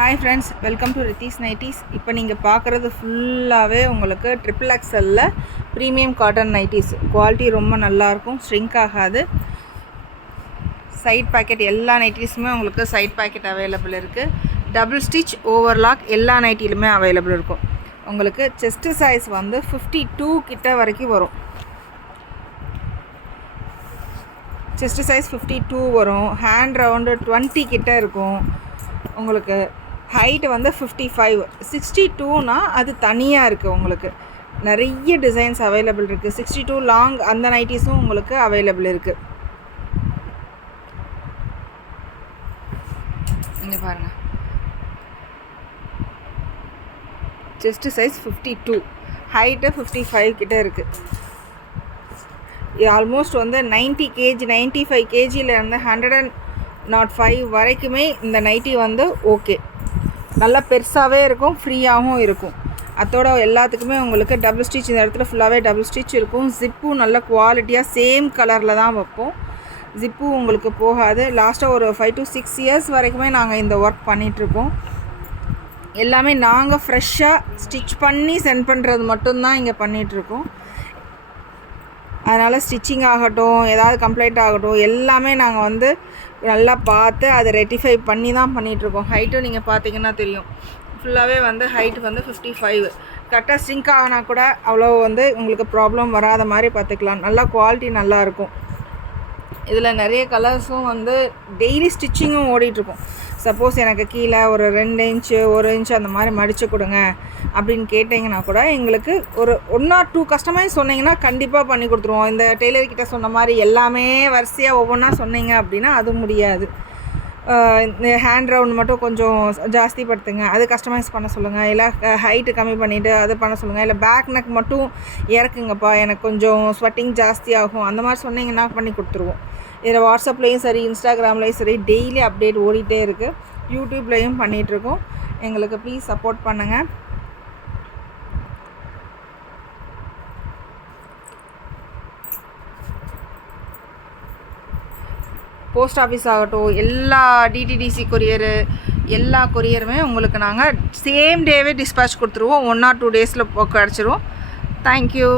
Hi friends, welcome to ரித்தீஸ் nighties. இப்போ நீங்கள் பார்க்குறது ஃபுல்லாகவே உங்களுக்கு ட்ரிபிள் எக்ஸலில் ப்ரீமியம் காட்டன் நைட்டிஸ். குவாலிட்டி ரொம்ப நல்லாயிருக்கும், ஸ்ட்ரிங்க் ஆகாது. சைட் பாக்கெட் எல்லா நைட்டிஸுமே உங்களுக்கு சைட் பாக்கெட் அவைலபிள் இருக்குது. டபுள் ஸ்டிச் ஓவர்லாக் எல்லா நைட்டிலுமே அவைலபிள் இருக்கும். உங்களுக்கு செஸ்ட்டு சைஸ் வந்து 52 கிட்ட வரைக்கும் வரும். செஸ்ட்டு சைஸ் 52 வரும். ஹேண்ட் ரவுண்டு 20 கிட்ட இருக்கும். உங்களுக்கு ஹைட்டு வந்து 55. 62னா அது தனியாக இருக்குது. உங்களுக்கு நிறைய டிசைன்ஸ் அவைலபிள் இருக்குது. 62 லாங் அந்த நைட்டிஸும் உங்களுக்கு அவைலபிள் இருக்குது. இங்கே பாருங்கள், செஸ்ட்டு சைஸ் 52, ஹைட்டு 55 கிட்ட இருக்குது. ஆல்மோஸ்ட் வந்து 90 kg 95 kgலேருந்து 105 வரைக்குமே இந்த நைட்டி வந்து ஓகே, நல்லா பெருசாகவே இருக்கும், ஃப்ரீயாகவும் இருக்கும். அதோட எல்லாத்துக்குமே உங்களுக்கு டபுள் ஸ்டிச், இந்த இடத்துல ஃபுல்லாகவே டபுள் ஸ்டிச் இருக்கும். ஜிப்பும் நல்ல குவாலிட்டியாக சேம் கலரில் தான் வைப்போம். ஜிப்பு உங்களுக்கு போகாது. லாஸ்ட்டாக ஒரு 5 to 6 years வரைக்குமே நாங்கள் இந்த ஒர்க் பண்ணிகிட்ருக்கோம். எல்லாமே நாங்கள் ஃப்ரெஷ்ஷாக ஸ்டிச் பண்ணி சென்ட் பண்ணுறது மட்டும்தான் இங்கே பண்ணிகிட்ருக்கோம். அதனால் ஸ்டிச்சிங் ஆகட்டும், ஏதாவது கம்ப்ளைண்ட் ஆகட்டும், எல்லாமே நாங்கள் வந்து நல்லா பார்த்து அதை ரெட்டிஃபை பண்ணி தான் பண்ணிகிட்ருக்கோம். ஹைட்டும் நீங்கள் பார்த்தீங்கன்னா தெரியும், ஃபுல்லாகவே வந்து ஹைட்டு வந்து 55. கரெக்டாக ஸ்ட்ரிங்க் ஆகினா கூட அவ்வளோ வந்து உங்களுக்கு ப்ராப்ளம் வராத மாதிரி பார்த்துக்கலாம். நல்லா குவாலிட்டி நல்லாயிருக்கும். இதில் நிறைய கலர்ஸும் வந்து டெய்லி ஸ்டிச்சிங்கும் ஓடிட்டுருக்கும். சப்போஸ் எனக்கு கீழே ஒரு 2 இன்ச்சு 1 இன்ச்சு அந்த மாதிரி மடித்து கொடுங்க அப்படின்னு கேட்டிங்கன்னா கூட எங்களுக்கு ஒரு 1 or 2 கஸ்டமைஸ் சொன்னிங்கன்னா கண்டிப்பாக பண்ணி கொடுத்துருவோம். இந்த டெய்லர்கிட்ட சொன்ன மாதிரி எல்லாமே வரிசையாக ஒவ்வொன்றா சொன்னீங்க அப்படின்னா அது முடியாது. இந்த ஹேண்ட் ரவுண்ட் மட்டும் கொஞ்சம் ஜாஸ்தி படுத்துங்க, அது கஸ்டமைஸ் பண்ண சொல்லுங்கள். இல்லை ஹைட்டு கம்மி பண்ணிவிட்டு அது பண்ண சொல்லுங்கள். இல்லை பேக் நெக் மட்டும் இறக்குங்கப்பா, எனக்கு கொஞ்சம் ஸ்வெட்டிங் ஜாஸ்தி ஆகும், அந்த மாதிரி சொன்னிங்கன்னா பண்ணி கொடுத்துருவோம். இதில் வாட்ஸ்அப்லேயும் சரி, இன்ஸ்டாகிராம்லேயும் சரி, டெய்லி அப்டேட் ஓடிட்டே இருக்குது. யூடியூப்லேயும் பண்ணிகிட்ருக்கோம். எங்களுக்கு ப்ளீஸ் சப்போர்ட் பண்ணுங்கள். போஸ்ட் ஆஃபீஸ் ஆகட்டும், எல்லா டிடிடிசி கொரியரு, எல்லா கொரியருமே உங்களுக்கு நாங்கள் சேம் டேவே டிஸ்பேச் கொடுத்துருவோம். 1 or 2 days கிடச்சிரும். தேங்க்யூ.